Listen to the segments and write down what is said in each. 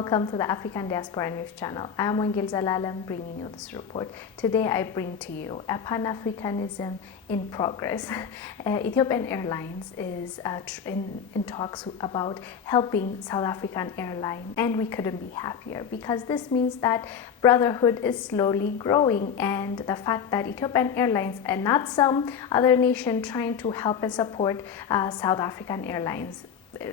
welcome to the African Diaspora News Channel. I am Wongel Zelalem bringing you this report. Today I bring to you a Pan-Africanism in progress. Ethiopian Airlines is in talks about helping South African Airlines, and we couldn't be happier because this means that brotherhood is slowly growing, and the fact that Ethiopian Airlines and not some other nation trying to help and support South African Airlines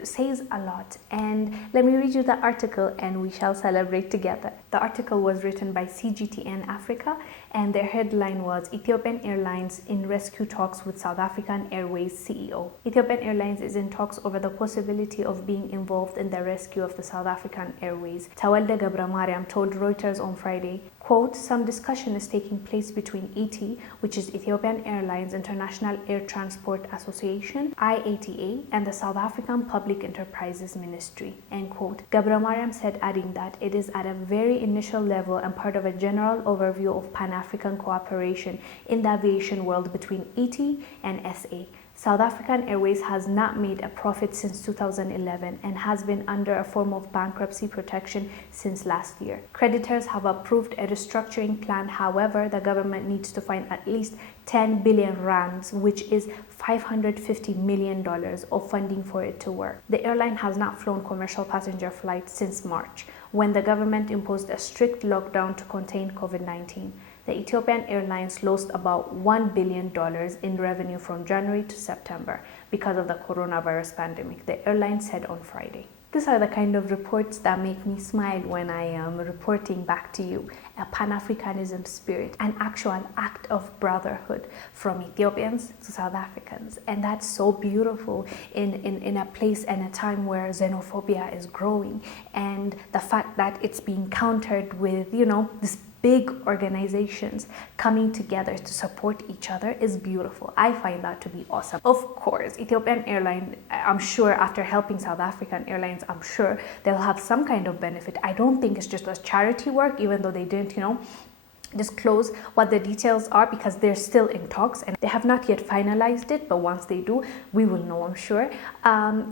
says a lot. And let me read you the article and we shall celebrate together. The article was written by CGTN Africa, and their headline was Ethiopian Airlines in rescue talks with South African Airways CEO. Ethiopian Airlines is in talks over the possibility of being involved in the rescue of the South African Airways. Tewelde Gebramariam told Reuters on Friday, quote, some discussion is taking place between ET, which is Ethiopian Airlines International Air Transport Association, IATA, and the South African Public Enterprises Ministry, end quote. Gebramariam said, adding that it is at a very initial level and part of a general overview of Pan-African cooperation in the aviation world between ET and SA. South African Airways has not made a profit since 2011 and has been under a form of bankruptcy protection since last year. Creditors have approved a restructuring plan. However, the government needs to find at least 10 billion rands, which is $550 million of funding for it to work. The airline has not flown commercial passenger flights since March, when the government imposed a strict lockdown to contain COVID-19. The Ethiopian Airlines lost about $1 billion in revenue from January to September because of the coronavirus pandemic, the airline said on Friday. These are the kind of reports that make me smile when I am reporting back to you. A Pan-Africanism spirit, an actual act of brotherhood from Ethiopians to South Africans. And that's so beautiful in a place and a time where xenophobia is growing. And the fact that it's being countered with, this big organizations coming together to support each other is beautiful. I find that to be awesome. Of course, Ethiopian Airlines, I'm sure after helping South African Airlines, I'm sure they'll have some kind of benefit. I don't think it's just a charity work, even though they didn't, disclose what the details are because they're still in talks and they have not yet finalized it. But once they do, we will know, I'm sure.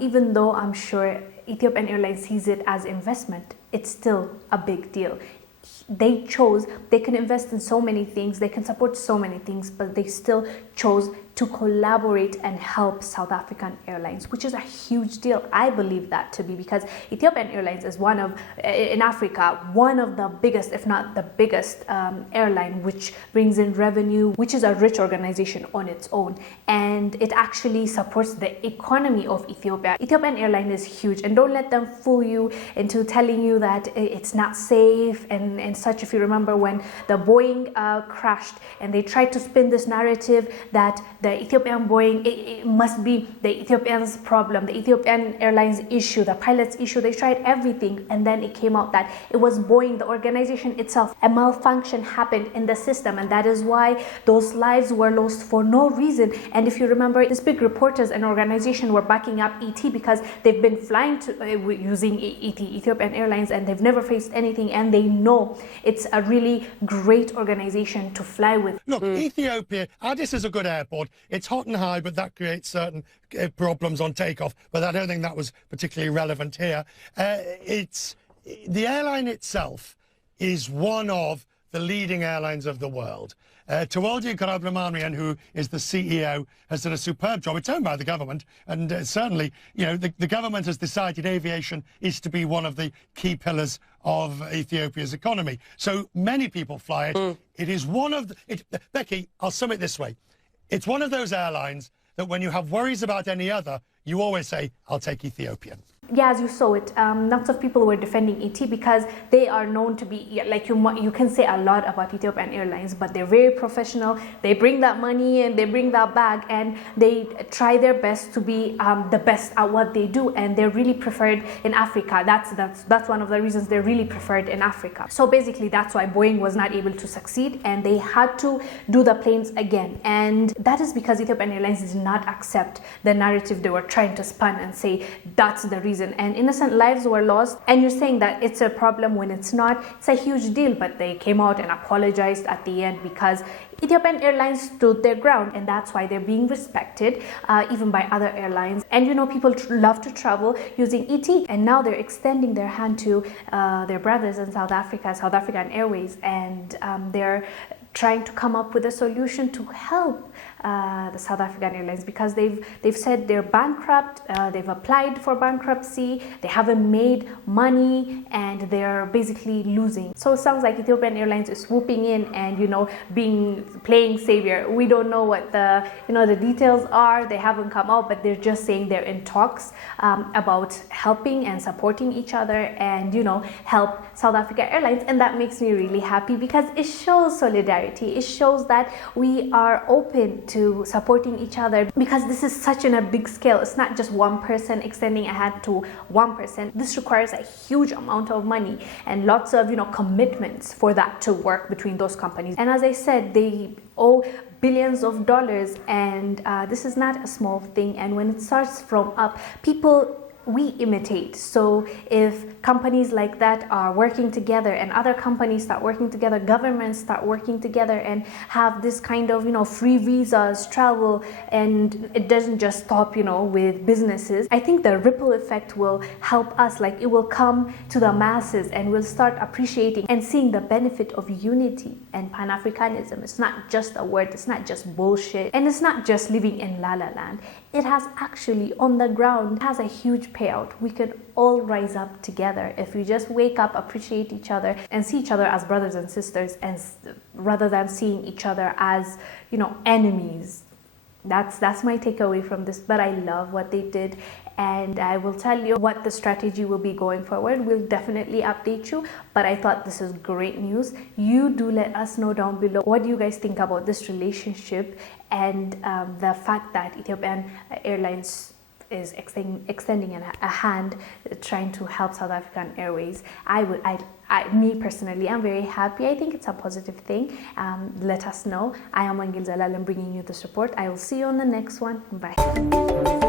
Even though I'm sure Ethiopian Airlines sees it as investment, it's still a big deal. They can invest in so many things, they can support so many things, but they still chose to collaborate and help South African Airlines, which is a huge deal. I believe that to be, because Ethiopian Airlines is in Africa, one of the biggest, if not the biggest airline, which brings in revenue, which is a rich organization on its own. And it actually supports the economy of Ethiopia. Ethiopian Airlines is huge, and don't let them fool you into telling you that it's not safe and such. If you remember when the Boeing crashed and they tried to spin this narrative that the Ethiopian Boeing, it must be the Ethiopians' problem, the Ethiopian Airlines issue, the pilots' issue. They tried everything, and then it came out that it was Boeing, the organization itself. A malfunction happened in the system, and that is why those lives were lost for no reason. And if you remember, these big reporters and organization were backing up ET because they've been flying using Ethiopian Airlines, and they've never faced anything, and they know it's a really great organization to fly with. Look, Ethiopia, Addis is a good airport. It's hot and high, but that creates certain problems on takeoff. But I don't think that was particularly relevant here. The airline itself is one of the leading airlines of the world. Tewelde Gebramariam, who is the CEO, has done a superb job. It's owned by the government, and certainly, the government has decided aviation is to be one of the key pillars of Ethiopia's economy. So many people fly it. It is one of Becky, I'll sum it this way. It's one of those airlines that when you have worries about any other, you always say, I'll take Ethiopian. Yeah, as you saw it, lots of people were defending ET because they are known to be, like you can say a lot about Ethiopian Airlines, but they're very professional. They bring that money and they bring that bag, and they try their best to be the best at what they do, and they're really preferred in Africa. That's one of the reasons they're really preferred in Africa. So basically, that's why Boeing was not able to succeed, and they had to do the planes again. And that is because Ethiopian Airlines did not accept the narrative they were trying to spin and say that's the reason reason, and innocent lives were lost. And you're saying that it's a problem when it's not. It's a huge deal, but they came out and apologized at the end because Ethiopian Airlines stood their ground, and that's why they're being respected even by other airlines. And people love to travel using ET, and now they're extending their hand to their brothers in South Africa, South African Airways, and they're trying to come up with a solution to help the South African Airlines, because they've said they're bankrupt, they've applied for bankruptcy, they haven't made money, and they're basically losing. So it sounds like Ethiopian Airlines is swooping in and playing savior. We don't know what the details are. They haven't come out, but they're just saying they're in talks about helping and supporting each other and help South African Airlines. And that makes me really happy because it shows solidarity. It shows that we are open to supporting each other, because this is such a big scale. It's not just one person extending a hand to one person. This requires a huge amount of money and lots of commitments for that to work between those companies. And as I said, they owe billions of dollars, and this is not a small thing. And when it starts from up, we imitate. So if companies like that are working together and other companies start working together, governments start working together and have this kind of free visas, travel, and it doesn't just stop with businesses, I think the ripple effect will help us. Like, it will come to the masses and we'll start appreciating and seeing the benefit of unity and Pan-Africanism. It's not just a word, it's not just bullshit, and it's not just living in La La Land. It has actually on the ground has a huge payout. We can all rise up together if we just wake up, appreciate each other, and see each other as brothers and sisters, and rather than seeing each other as enemies. That's my takeaway from this. But I love what they did, and I will tell you what the strategy will be going forward. We'll definitely update you, but I thought this is great news. You do let us know down below, what do you guys think about this relationship and the fact that Ethiopian Airlines is extending a hand, trying to help South African Airways. Me personally, I'm very happy. I think it's a positive thing. Let us know. I am Wongel Zelalem, bringing you this report. I will see you on the next one. Bye.